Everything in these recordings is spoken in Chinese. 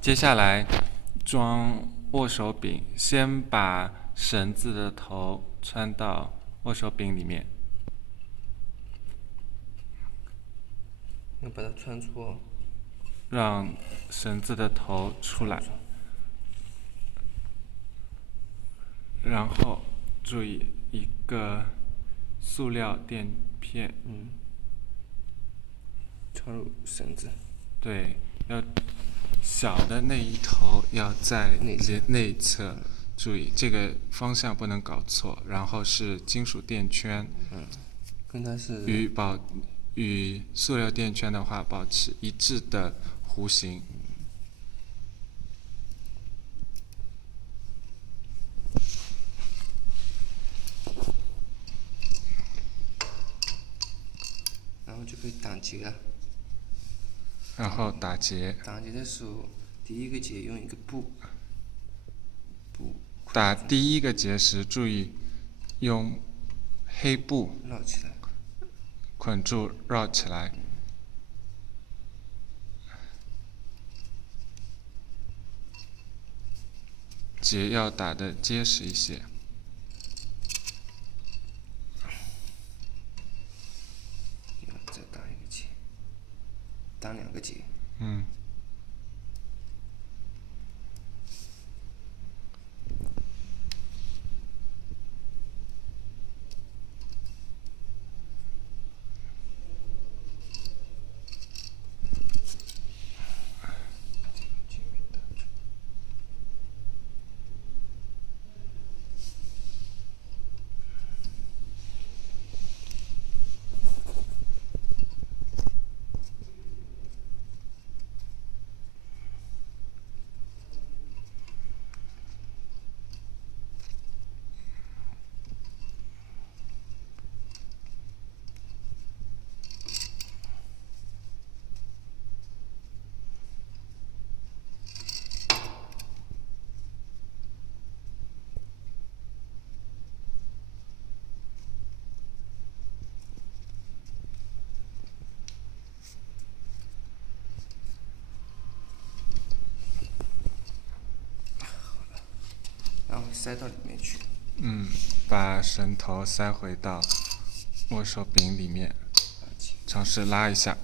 接下来装握手柄，先把绳子的头穿到握手柄里面，要把它穿出哦。让绳子的头出来，然后注意一个塑料垫片，穿入绳子。对，要小的那一头要在内侧，注意这个方向不能搞错。然后是金属垫圈，跟它是与塑料垫圈的话保持一致的弧形。然后就可以打结了。然后打结。打结的时候，第一个结用一个布打第一个结时，注意用黑布绕起来，捆住绕起来。结要打得结实一些。再打一个结，打2个结。然后塞到里面去。把绳头塞回到握手柄里面，尝试拉一下。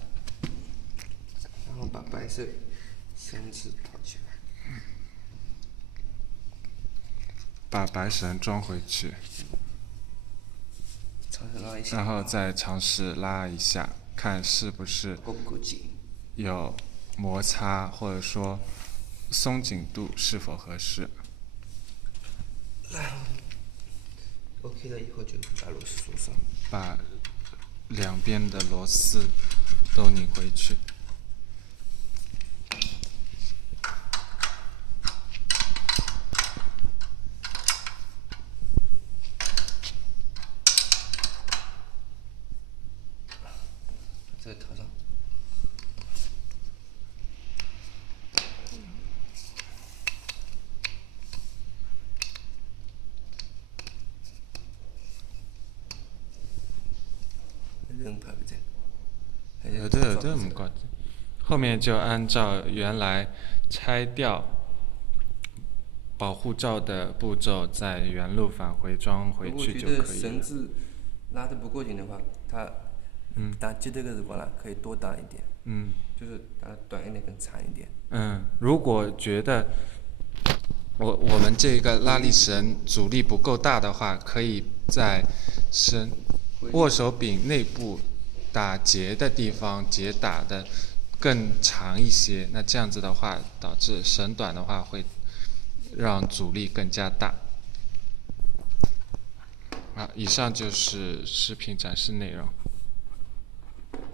然后把白色绳子套起来。把白绳装回去。尝试拉一下。然后再尝试拉一下，看是不是够不够紧。有摩擦，或者说松紧度是否合适。OK 了以后就把螺丝锁上。把两边的螺丝都拧回去。再套上。人拍不在。有的唔觉。后面就按照原来拆掉保护罩的步骤，再原路返回装回去就可以了。如果觉得绳子拉得不够紧的话，它打结的时光可以多打一点。就是打短一点跟长一点。如果觉得我们这个拉力绳阻力不够大的话，可以在握手柄内部打结的地方结打的更长一些。那这样子的话，导致绳短的话会让阻力更加大。以上就是视频展示内容。